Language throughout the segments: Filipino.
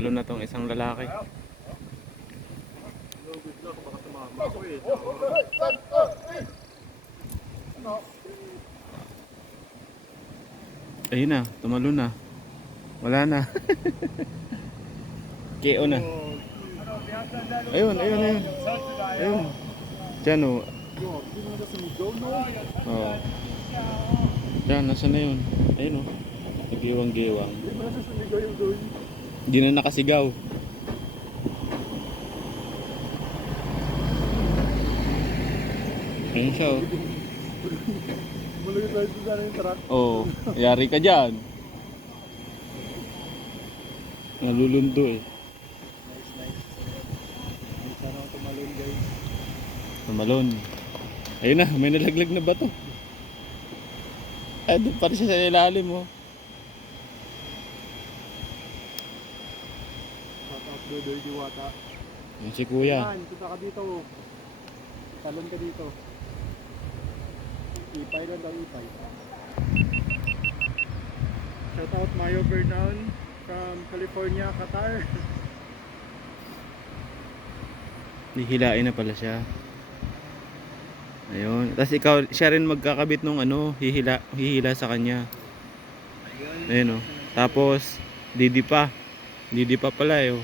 Tatalo na tong isang lalaki. Ayun na, tumalo na. Wala na. KO na. Ayun, ayun, ayun. Ayun. Diyan o. No? Oh. Diyan, nasa na yun? Ayun o. Nagiwang-giwang. Hindi mo na sumigaw yung doon. Hindi na nakasigaw. Ayun siya oh. Malayo tayo doon sana yung truck. Oh, yari ka dyan. Nalulundo eh. Nice, nice. Hindi sana ako tumalon, guys. Tumalon. Ayun na, may nalaglag na bato. Ay, doon pa rin siya sa ilalim oh. Shout out Dodoy Diwata. Yung si kuya. Yan, punta ka dito. Talon ka dito. Ipay lang daw, ipay. Shout out Mayo Bernal from California, Qatar. Hihilain na pala siya. Ayun. Tapos ikaw, siya rin magkakabit nung ano, hihila, hihila sa kanya. Ayun oh. Tapos, didi pa. Didi pa pala eh oh.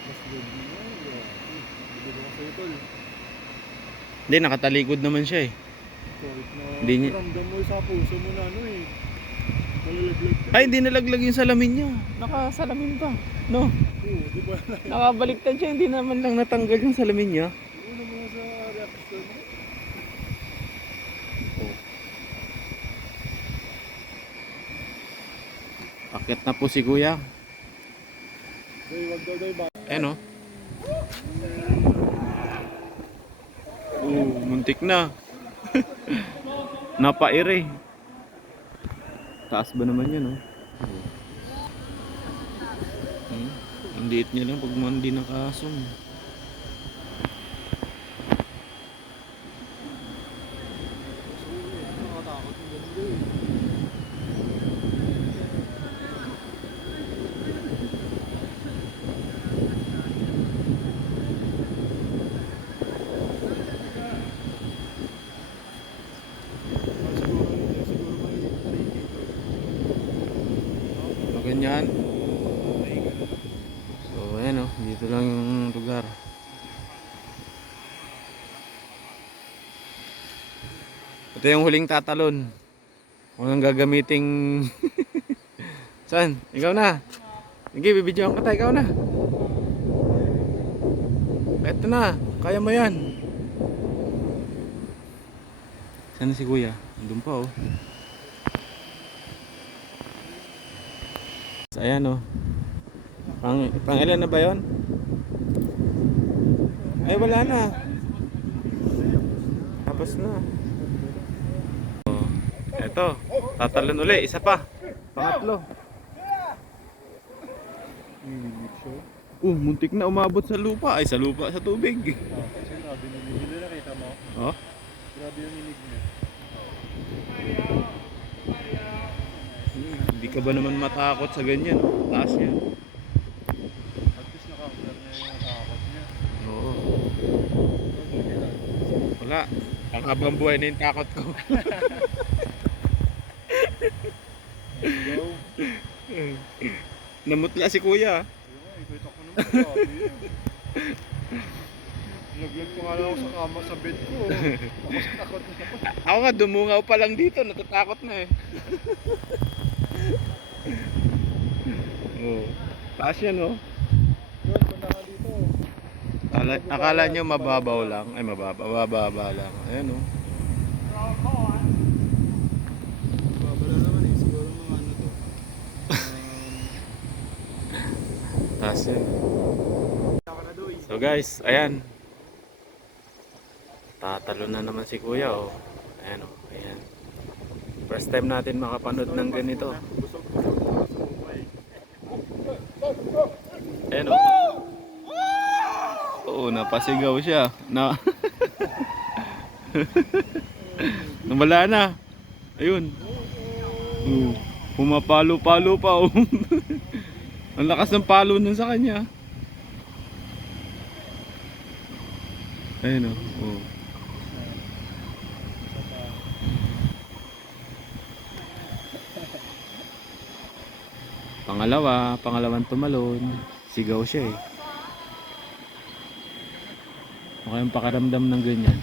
Tapos good mo. Hindi mo kasi ito. Hindi, nakatalikod naman siya eh. Kahit na Hindi niya- ramdam mo sa puso mo na ano eh. Malalaglag ka. Ay, hindi nalaglag yung salamin niya. Nakasalamin pa. No, Oo, di ba? nakabaliktad siya. Hindi naman lang natanggal yung salamin niya. Ano mo sa reaction mo? Akit na po si kuya. Doy, wag daw ba? Ayun oh. Muntik na. Napaire. Taas ba naman yan, oh? Hmm? Ang liit niya lang pag man di nakasum. Nakatakot yung ganun doy. Ah, Siguro, siguro may tricky to. So, ganyan. So, ayan oh. Dito lang yung lugar. Ito yung huling tatalon. Anong gagamiting... Saan? Ikaw na. Sige, bibidyoan ka tayo. Ikaw na. Ito na. Kaya mo yan. Saan si kuya? Andun pa oh. Ayan oh. Pang, pang ilan na ba yon? Ay, wala na. Tapos na. Oh, eto. Tatalon uli. Isa pa. Pangatlo. Uh, muntik na umabot sa lupa. Ay, sa lupa, sa tubig. Ah, kasi grabe yung nilig nila, nakita mo? Oh, Grabe yung nilig niya. Hindi ka ba naman matakot sa ganyan? Taas yan. At least nakakular niya yung takot niya. Oo. Wala. Ang habang buhay na yung takot ko. Namutla si kuya. Ayun nga, ikita ko naman. Naglag ko nga lang ako sa kama sa bed ko. Tapos takot na ako. Ako nga, dumungaw pa lang dito. Natatakot na eh. Oo. Taas yan oh. Yun, dito. Akala, akala nyo mababaw lang. Ay, mababa, mababa lang. Ayan oh. Doy. So guys, ayan. Tatalo na naman si kuya oh. Ayan oh. Ayan. First time natin makapanood ng ganito. Ayan oh. Oo, napasigaw siya. Na Nawala na. Ayun. Oo. Pumapalo-palo pa oh. Ang lakas ng palo nun sa kanya. Ayun o. Oh. Pangalawa, pangalawang tumalon. Sigaw siya eh. Okay yung pakaramdam ng ganyan.